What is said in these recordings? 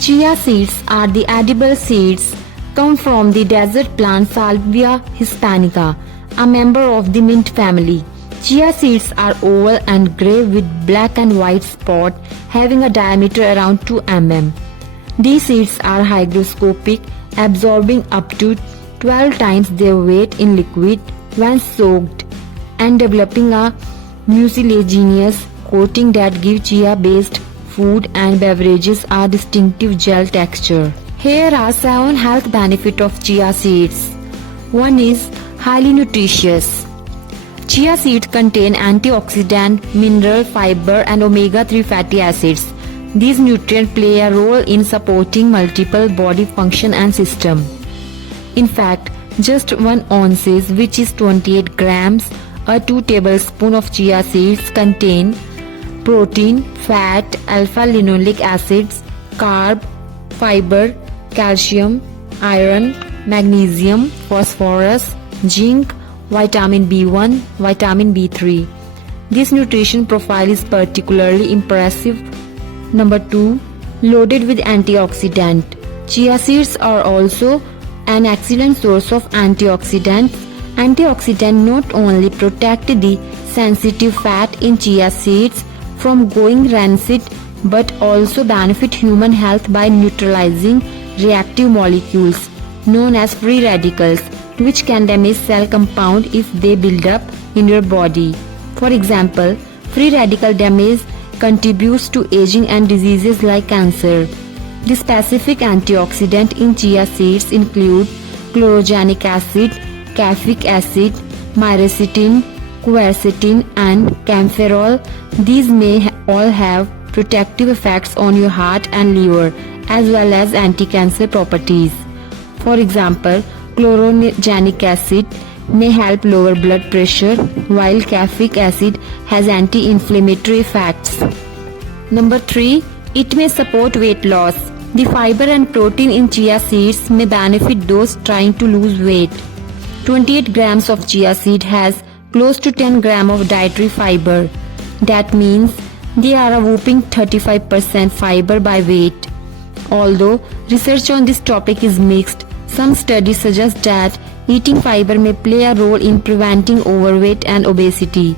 Chia seeds are the edible seeds come from the desert plant Salvia hispanica, a member of the mint family. Chia seeds are oval and grey with black and white spot having a diameter around 2 mm. These seeds are hygroscopic, absorbing up to 12 times their weight in liquid when soaked and developing a mucilaginous coating that gives chia-based food and beverages a distinctive gel texture. Here are 7 health benefits of chia seeds. 1 is highly nutritious. Chia seeds contain antioxidant, mineral, fiber and omega-3 fatty acids. These nutrients play a role in supporting multiple body function and system. In fact, just 1 ounce, which is 28 grams, or 2 tablespoons of chia seeds contain protein, fat, alpha-linoleic acids, carb, fiber, calcium, iron, magnesium, phosphorus, zinc, vitamin B1, vitamin B3. This nutrition profile is particularly impressive. Number 2. Loaded with antioxidant. Chia seeds are also an excellent source of antioxidants. Antioxidants not only protect the sensitive fat in chia seeds from going rancid but also benefit human health by neutralizing reactive molecules known as free radicals, which can damage cell compound if they build up in your body. For example, free radical damage contributes to aging and diseases like cancer. The specific antioxidants in chia seeds include chlorogenic acid, caffeic acid, myricetin, quercetin and camphorol. These may all have protective effects on your heart and liver as well as anti-cancer properties. For example, chlorogenic acid may help lower blood pressure while caffeic acid has anti-inflammatory effects. Number 3. It may support weight loss. The fiber and protein in chia seeds may benefit those trying to lose weight. 28 grams of chia seed has close to 10 grams of dietary fiber. That means they are a whopping 35% fiber by weight. Although research on this topic is mixed, some studies suggest that eating fiber may play a role in preventing overweight and obesity.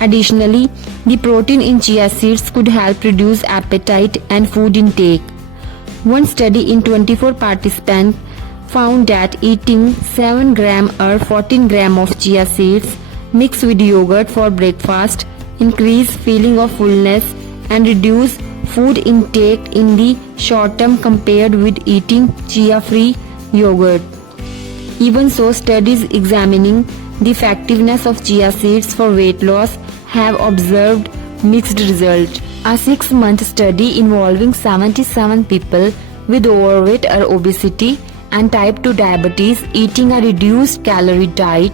Additionally, the protein in chia seeds could help reduce appetite and food intake. One study in 24 participants found that eating 7 gram or 14 gram of chia seeds mixed with yogurt for breakfast increase feeling of fullness and reduce food intake in the short term compared with eating chia-free yogurt. Even so, studies examining the effectiveness of chia seeds for weight loss have observed mixed results. A 6-month study involving 77 people with overweight or obesity and type 2 diabetes eating a reduced calorie diet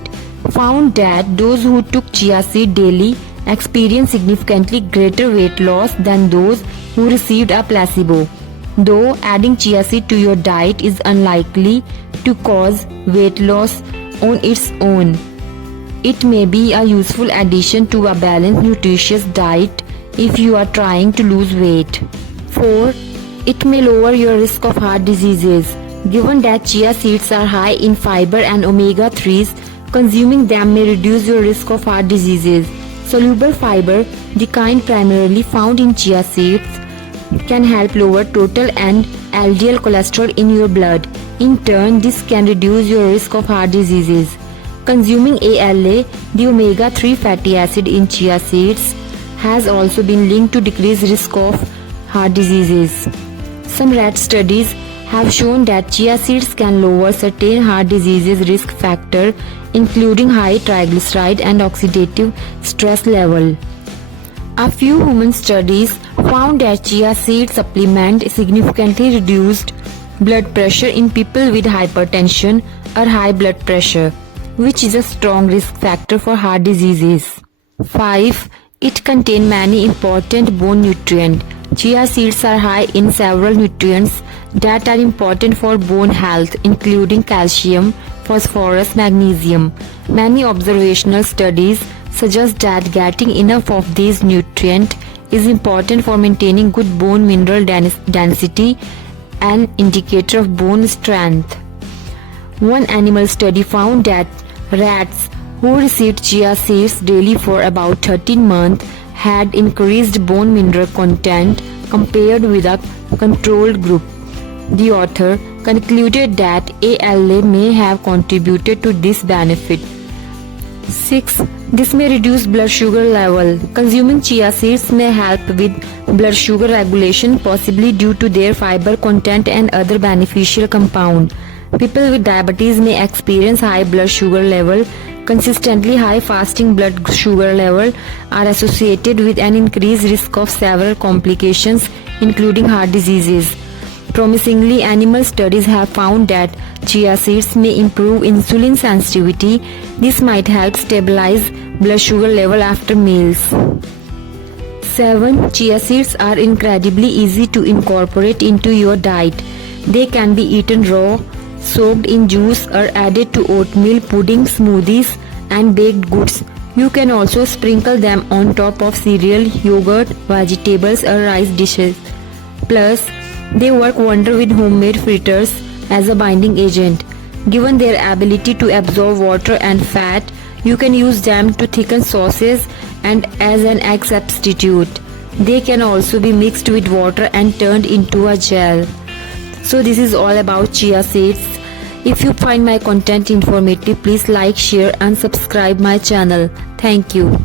found that those who took chia seed daily experienced significantly greater weight loss than those who received a placebo. Though adding chia seed to your diet is unlikely to cause weight loss on its own, it may be a useful addition to a balanced nutritious diet if you are trying to lose weight. 4. It may lower your risk of heart diseases. Given that chia seeds are high in fiber and omega-3s, consuming them may reduce your risk of heart diseases. Soluble fiber, the kind primarily found in chia seeds, can help lower total and LDL cholesterol in your blood. In turn, this can reduce your risk of heart diseases. Consuming ALA, the omega-3 fatty acid in chia seeds, has also been linked to decreased risk of heart diseases. Some rat studies have shown that chia seeds can lower certain heart diseases risk factors, including high triglyceride and oxidative stress level. A few human studies found that chia seed supplement significantly reduced blood pressure in people with hypertension or high blood pressure, which is a strong risk factor for heart diseases. 5. It contains many important bone nutrients. Chia seeds are high in several nutrients that are important for bone health, including calcium, phosphorus, magnesium. Many observational studies suggest that getting enough of these nutrients is important for maintaining good bone mineral density an indicator of bone strength. One animal study found that rats who received chia seeds daily for about 13 months had increased bone mineral content compared with a control group. The author concluded that ALA may have contributed to this benefit. 6. This may reduce blood sugar level. Consuming chia seeds may help with blood sugar regulation, possibly due to their fiber content and other beneficial compound. People with diabetes may experience high blood sugar level. Consistently high fasting blood sugar level are associated with an increased risk of several complications, including heart diseases. Promisingly, animal studies have found that chia seeds may improve insulin sensitivity. This might help stabilize blood sugar level after meals. 7. Chia seeds are incredibly easy to incorporate into your diet. They can be eaten raw, soaked in juice, or added to oatmeal, pudding, smoothies, and baked goods. You can also sprinkle them on top of cereal, yogurt, vegetables, or rice dishes. Plus, they work wonder with homemade fritters as a binding agent. Given their ability to absorb water and fat, you can use them to thicken sauces and as an egg substitute. They can also be mixed with water and turned into a gel. So this is all about chia seeds. If you find my content informative, please like, share and subscribe my channel. Thank you.